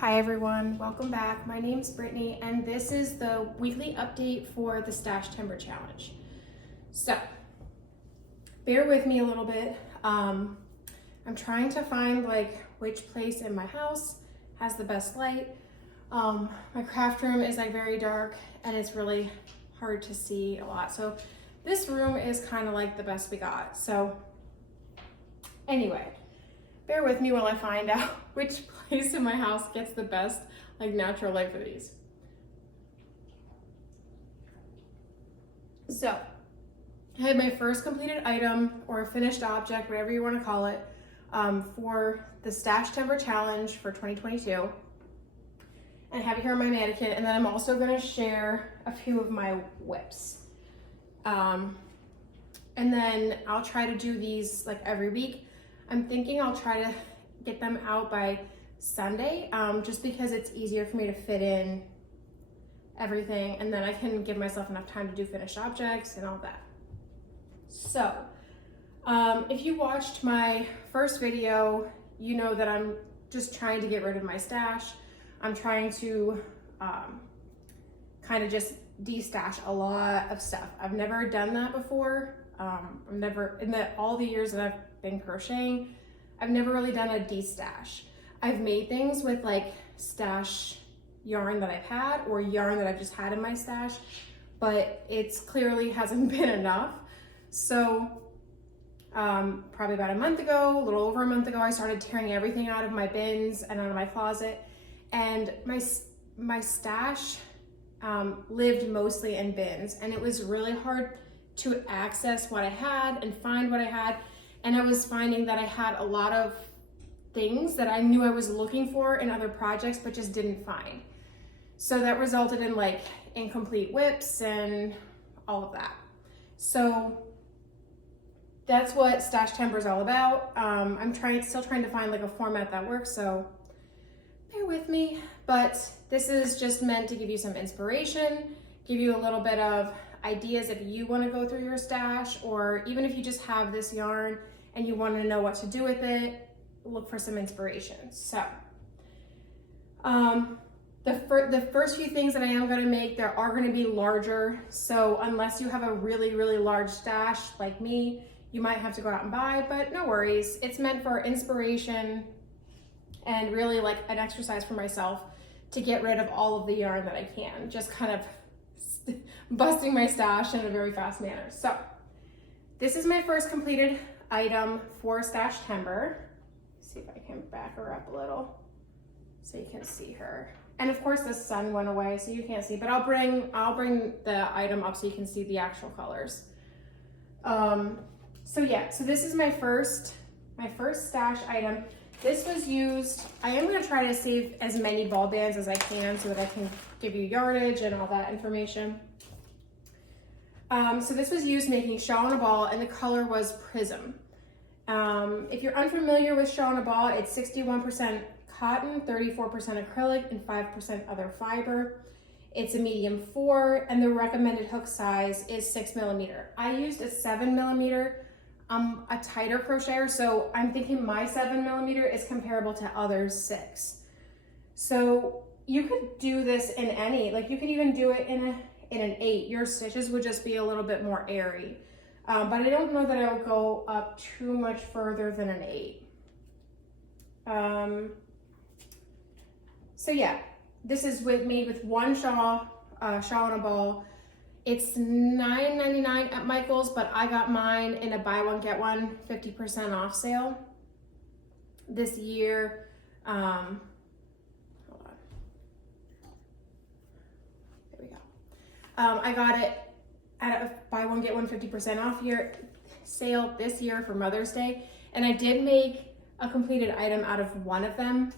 Hi everyone, welcome back. My name's Brittany and this is the weekly update for the Stash-tember challenge. So, bear with me a little bit. I'm trying to find which place in my house has the best light. My craft room is very dark and it's really hard to see a lot. So this room is kind of the best we got. So anyway, bear with me while I find out which place in my house gets the best natural light for these. So I had my first completed item or finished object, whatever you want to call it, for the Stash-tember challenge for 2022. And I have it here on my mannequin, and then I'm also going to share a few of my whips. And then I'll try to do these every week. I'm thinking I'll try to get them out by Sunday, just because it's easier for me to fit in everything, and then I can give myself enough time to do finished objects and all that. So, if you watched my first video, you know that I'm just trying to get rid of my stash. I'm trying to kind of just de-stash a lot of stuff. I've never done that before. I've never, all the years that I've been crocheting, I've never really done a de-stash. I've made things with stash yarn that I've had or yarn that I've just had in my stash, but it's clearly hasn't been enough. So probably about a month ago, a little over a month ago, I started tearing everything out of my bins and out of my closet, and my stash lived mostly in bins, and it was really hard to access what I had and find what I had. And I was finding that I had a lot of things that I knew I was looking for in other projects, but just didn't find. So that resulted in incomplete whips and all of that. So that's what Stash-tember is all about. I'm still trying to find a format that works, so bear with me. But this is just meant to give you some inspiration, give you a little bit of ideas if you want to go through your stash, or even if you just have this yarn and you want to know what to do with it, look for some inspiration. So the first few things that I am going to make, there are going to be larger. So unless you have a really, really large stash like me, you might have to go out and buy, but no worries. It's meant for inspiration and really an exercise for myself to get rid of all of the yarn that I can, just kind of busting my stash in a very fast manner. So this is my first completed item for Stash-tember. See if I can back her up a little so you can see her. And of course the sun went away so you can't see, but I'll bring the item up so you can see the actual colors. So yeah, so this is my first stash item. This was used, I am going to try to save as many ball bands as I can so that I can give you yardage and all that information. So this was used making shawl on a ball, and the color was Prism. If you're unfamiliar with shawl on a ball, it's 61% cotton, 34% acrylic, and 5% other fiber. It's a medium 4, and the recommended hook size is 6 millimeter. I used a 7 millimeter. I'm a tighter crocheter, so I'm thinking my 7 millimeter is comparable to others' 6. So you could do this in any, you could even do it in an 8. Your stitches would just be a little bit more airy. But I don't know that I would go up too much further than an 8. So yeah, this is made with one shawl on a ball. It's $9.99 at Michael's, but I got mine in a buy one, get one 50% off sale this year. Hold on. There we go. I got it at a buy one, get one 50% off sale this year for Mother's Day. And I did make a completed item out of one of them,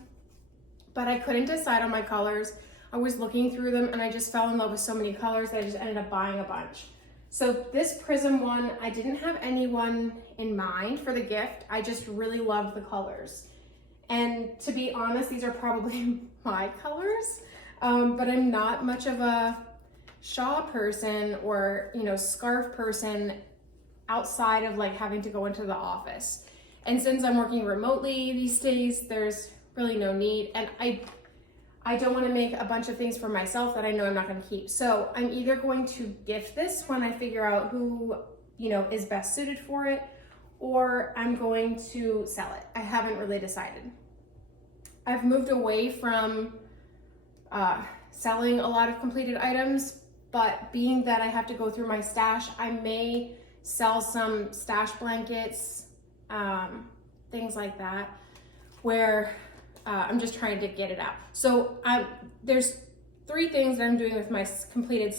but I couldn't decide on my colors. I was looking through them and I just fell in love with so many colors that I just ended up buying a bunch. So this Prism one, I didn't have anyone in mind for the gift. I just really loved the colors. And to be honest, these are probably my colors, but I'm not much of a shawl person or, scarf person outside of having to go into the office. And since I'm working remotely these days, there's really no need. And I don't want to make a bunch of things for myself that I know I'm not going to keep. So I'm either going to gift this when I figure out who, you know, is best suited for it, or I'm going to sell it. I haven't really decided. I've moved away from selling a lot of completed items, but being that I have to go through my stash, I may sell some stash blankets, things like that, where I'm just trying to get it out. So there's 3 things that I'm doing with my completed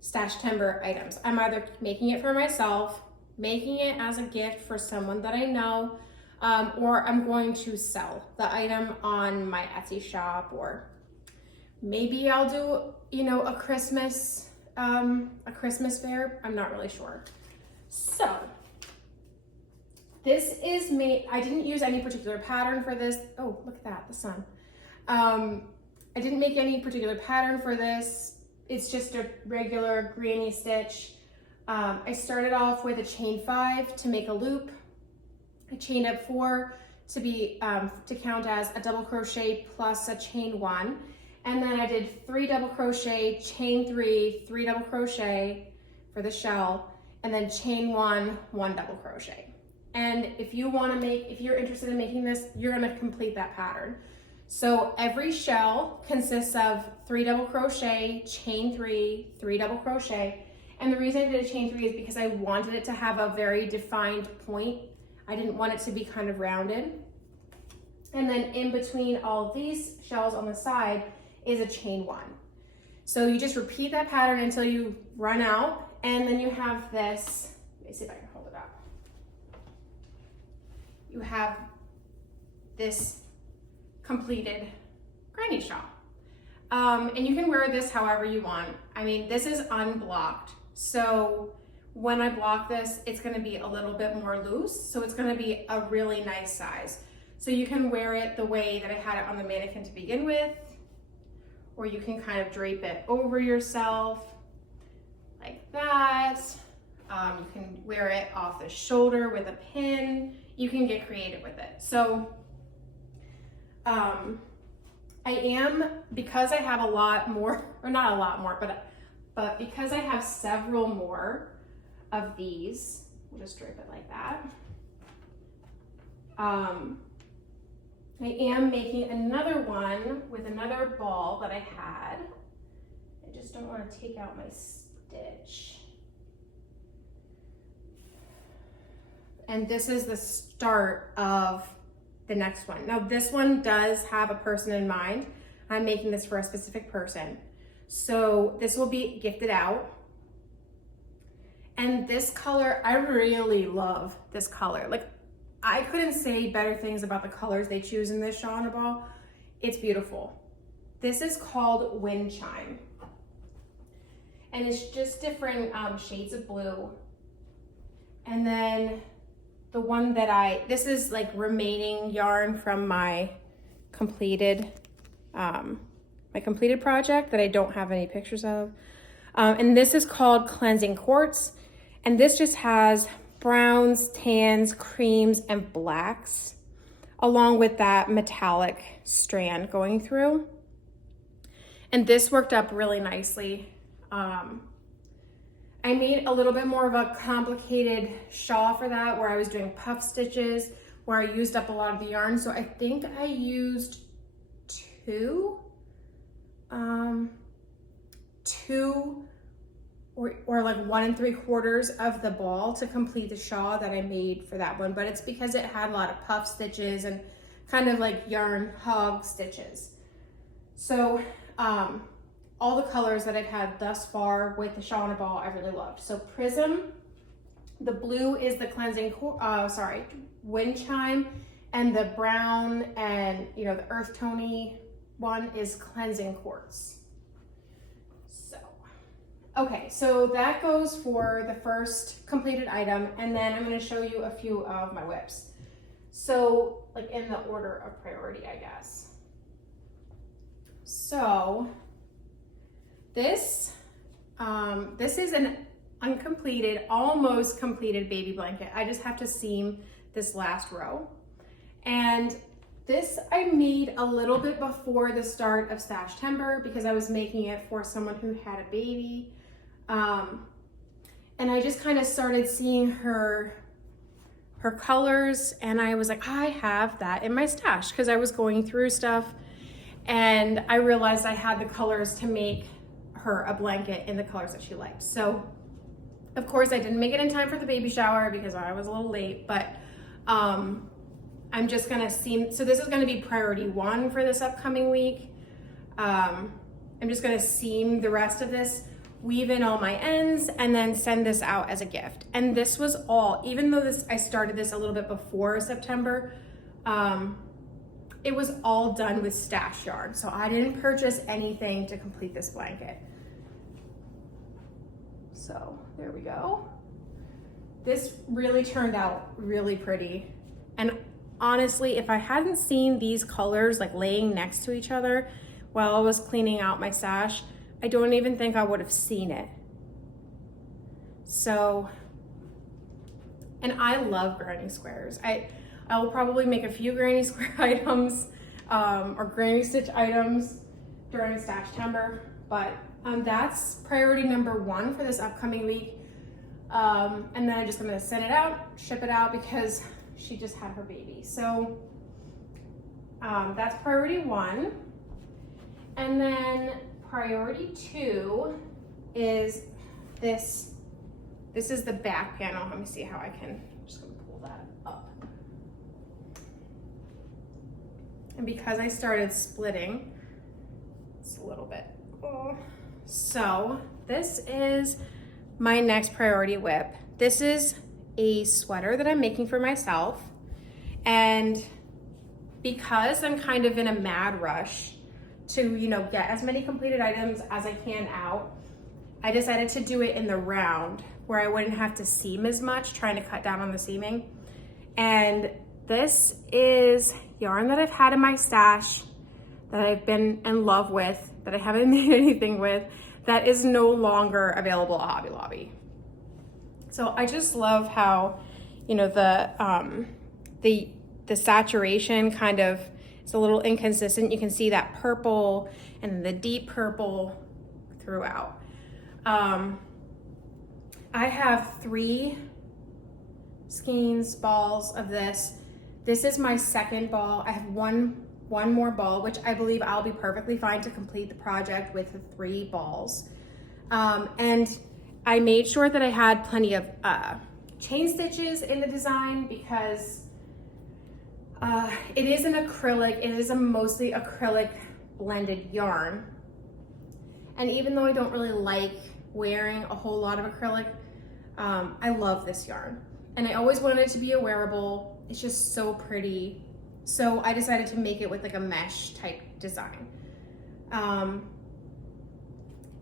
Stash-tember items. I'm either making it for myself, making it as a gift for someone that I know, or I'm going to sell the item on my Etsy shop, or maybe I'll do, you know, a Christmas fair. I'm not really sure. So this is made, I didn't use any particular pattern for this. Oh, look at that, the sun. I didn't make any particular pattern for this. It's just a regular granny stitch. I started off with a chain 5 to make a loop. I chained up 4 to count as a double crochet plus a chain 1. And then I did 3 double crochet, chain 3, 3 double crochet for the shell, and then chain 1, 1 double crochet. And if you're interested in making this, you're gonna complete that pattern. So every shell consists of 3 double crochet, chain 3, 3 double crochet. And the reason I did a chain 3 is because I wanted it to have a very defined point. I didn't want it to be kind of rounded. And then in between all these shells on the side is a chain 1. So you just repeat that pattern until you run out, and then you have this, let me see if I can hold it up. You have this completed granny shawl. And you can wear this however you want. I mean, this is unblocked. So when I block this, it's gonna be a little bit more loose. So it's gonna be a really nice size. So you can wear it the way that I had it on the mannequin to begin with, or you can kind of drape it over yourself like that. You can wear it off the shoulder with a pin. You can get creative with it. So because I have a lot more, or not a lot more, but because I have several more of these, we'll just drape it like that. I am making another one with another ball that I had. I just don't want to take out my stitch. And this is the start of the next one. Now this one does have a person in mind. I'm making this for a specific person. So this will be gifted out. And this color, I really love this color. Like, I couldn't say better things about the colors they choose in this shawl and a ball. It's beautiful. This is called Wind Chime. And it's just different shades of blue. And then the one that this is like remaining yarn from my completed project that I don't have any pictures of. And this is called Cleansing Quartz. And this just has browns, tans, creams, and blacks, along with that metallic strand going through. And this worked up really nicely. I made a little bit more of a complicated shawl for that, where I was doing puff stitches, where I used up a lot of the yarn. So I think I used two or like 1 3/4 of the ball to complete the shawl that I made for that one. But it's because it had a lot of puff stitches and kind of like yarn hog stitches. So all the colors that I've had thus far with the shawl and a ball, I really loved. So Prism, the blue is the Wind Chime, and the brown and the earth tony one is Cleansing Quartz. Okay, so that goes for the first completed item, and then I'm going to show you a few of my whips. So, like in the order of priority, I guess. So, this is an uncompleted, almost completed baby blanket. I just have to seam this last row. And This I made a little bit before the start of Stash-tember because I was making it for someone who had a baby. And I just kind of started seeing her colors, and I was like, I have that in my stash, because I was going through stuff and I realized I had the colors to make her a blanket in the colors that she liked. So of course I didn't make it in time for the baby shower because I was a little late, but I'm just gonna seam, so this is gonna be priority 1 for this upcoming week. I'm just gonna seam the rest of this, weave in all my ends, and then send this out as a gift. And this was all, even though I started this a little bit before September, it was all done with stash yarn. So I didn't purchase anything to complete this blanket. So there we go. This really turned out really pretty. And honestly, if I hadn't seen these colors like laying next to each other while I was cleaning out my stash, I don't even think I would have seen it. So, and I love granny squares. I will probably make a few granny square items or granny stitch items during Stash-tember, but that's priority number 1 for this upcoming week. And then I'm just gonna send it out, ship it out, because she just had her baby. So that's priority 1. And then priority 2 is this. This is the back panel. Let me see how I can, I'm just gonna pull that up. And because I started splitting, it's a little bit, so this is my next priority whip. This is a sweater that I'm making for myself. And because I'm kind of in a mad rush to, you know, get as many completed items as I can out, I decided to do it in the round where I wouldn't have to seam as much, trying to cut down on the seaming. And this is yarn that I've had in my stash that I've been in love with, that I haven't made anything with, that is no longer available at Hobby Lobby. So I just love how, you know, the saturation kind of is a little inconsistent. You can see that purple and the deep purple throughout. I have 3 skeins balls of this. This is my second ball. I have one more ball, which I believe I'll be perfectly fine to complete the project with the 3 balls. And I made sure that I had plenty of chain stitches in the design because it is an acrylic. It is a mostly acrylic blended yarn. And even though I don't really like wearing a whole lot of acrylic, I love this yarn. And I always wanted it to be a wearable. It's just so pretty. So I decided to make it with like a mesh type design.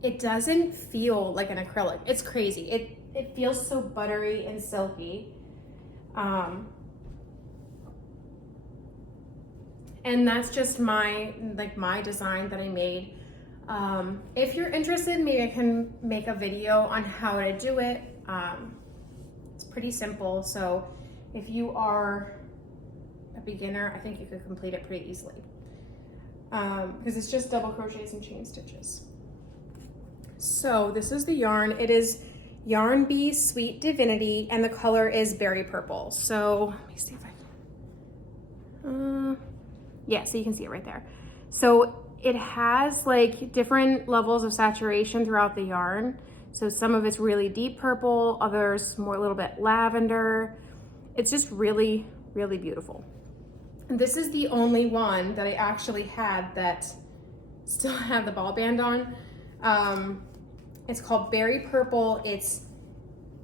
It doesn't feel like an acrylic. It's crazy. It feels so buttery and silky. And that's just my design that I made. If you're interested, maybe I can make a video on how to do it. It's pretty simple. So if you are a beginner, I think you could complete it pretty easily. Because it's just double crochets and chain stitches. So this is the yarn. It is Yarn Bee Sweet Divinity, and the color is berry purple. So let me see if I can, yeah, so you can see it right there. So it has like different levels of saturation throughout the yarn. So some of it's really deep purple, others more a little bit lavender. It's just really, really beautiful. And this is the only one that I actually had that still have the ball band on. It's called Berry Purple. It's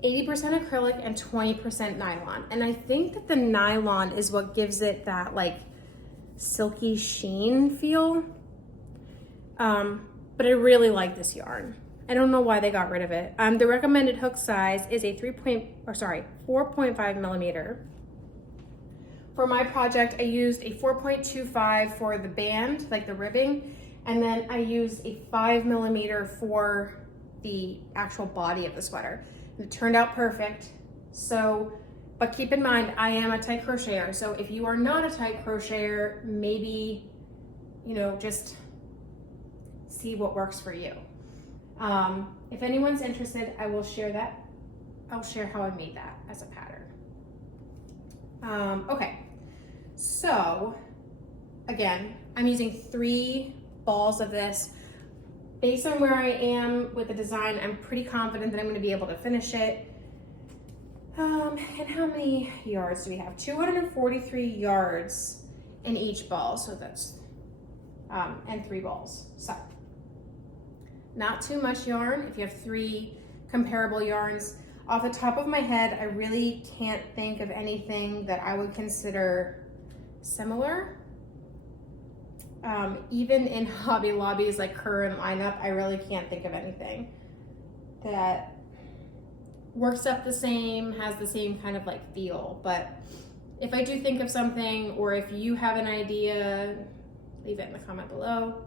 80% acrylic and 20% nylon. And I think that the nylon is what gives it that like silky sheen feel. But I really like this yarn. I don't know why they got rid of it. The recommended hook size is a 4.5 millimeter. For my project, I used a 4.25 for the band, like the ribbing, and then I used a 5 millimeter for the actual body of the sweater. It turned out perfect. So But keep in mind, I am a tight crocheter. So if you are not a tight crocheter, maybe, you know, just see what works for you. If anyone's interested, I will share that. I'll share how I made that as a pattern. Okay, so again, I'm using 3 balls of this. Based on where I am with the design, I'm pretty confident that I'm going to be able to finish it. And how many yards do we have? 243 yards in each ball, so that's, and 3 balls. So, not too much yarn. If you have 3 comparable yarns, off the top of my head, I really can't think of anything that I would consider similar. Even in Hobby Lobby's like current lineup, I really can't think of anything that works up the same, has the same kind of like feel. But if I do think of something, or if you have an idea, leave it in the comment below.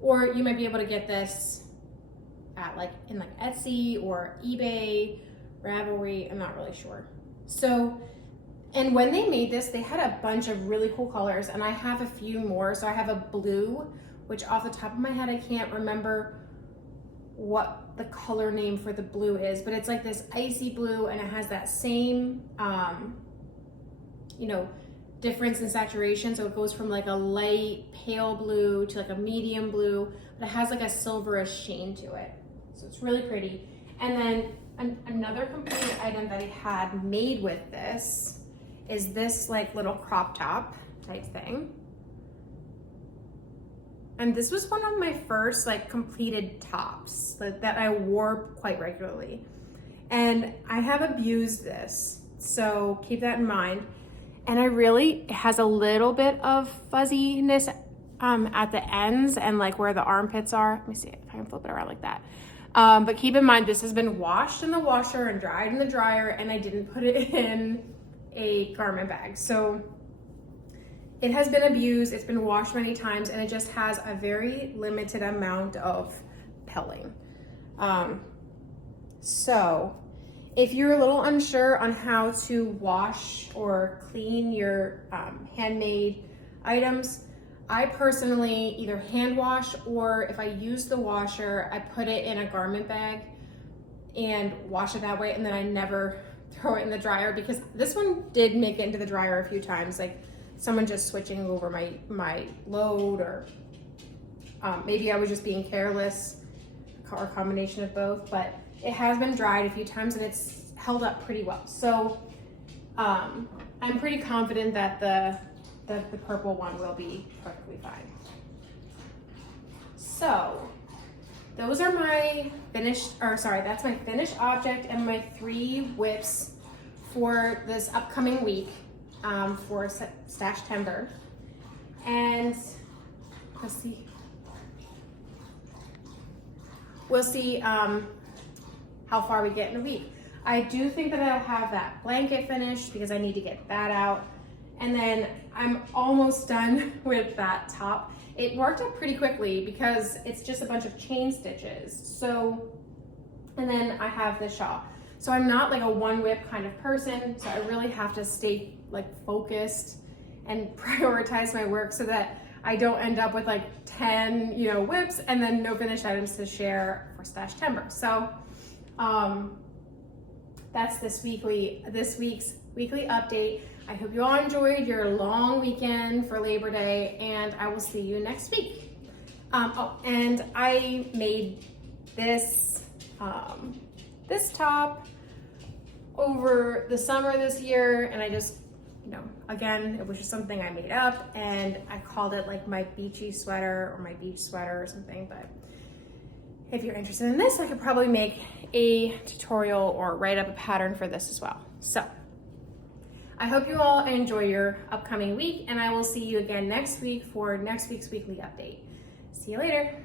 Or you might be able to get this at like in like Etsy or eBay, Ravelry, I'm not really sure. So, and when they made this, they had a bunch of really cool colors, and I have a few more. So I have a blue, which off the top of my head, I can't remember what the color name for the blue is, but it's like this icy blue, and it has that same, you know, difference in saturation. So it goes from like a light pale blue to like a medium blue, but it has like a silverish sheen to it. So it's really pretty. And then another completed item that I had made with this is this like little crop top type thing. And this was one of my first like completed tops that I wore quite regularly. And I have abused this, so keep that in mind. And it has a little bit of fuzziness at the ends and like where the armpits are. Let me see if I can flip it around like that. But keep in mind, this has been washed in the washer and dried in the dryer, and I didn't put it in a garment bag. So it has been abused, it's been washed many times, and it just has a very limited amount of pilling. So if you're a little unsure on how to wash or clean your handmade items, I personally either hand wash, or if I use the washer, I put it in a garment bag and wash it that way, and then I never throw it in the dryer, because this one did make it into the dryer a few times, like someone just switching over my load, or maybe I was just being careless, or a combination of both. But it has been dried a few times and it's held up pretty well. So I'm pretty confident that the purple one will be perfectly fine. So those are my that's my finished object and my 3 whips for this upcoming week for Stash-tember. And we'll see how far we get in a week. I do think that I'll have that blanket finished because I need to get that out. And then I'm almost done with that top. It worked out pretty quickly because it's just a bunch of chain stitches. So, and then I have the shawl. So I'm not like a one whip kind of person. So I really have to stay like focused and prioritize my work so that I don't end up with like 10, whips and then no finished items to share for Stash-tember. So that's this week's weekly update. I hope you all enjoyed your long weekend for Labor Day, and I will see you next week. And I made this this top over the summer this year, and I just, again, it was just something I made up, and I called it like my beachy sweater or my beach sweater or something. But if you're interested in this, I could probably make a tutorial or write up a pattern for this as well. So I hope you all enjoy your upcoming week, and I will see you again next week for next week's weekly update. See you later.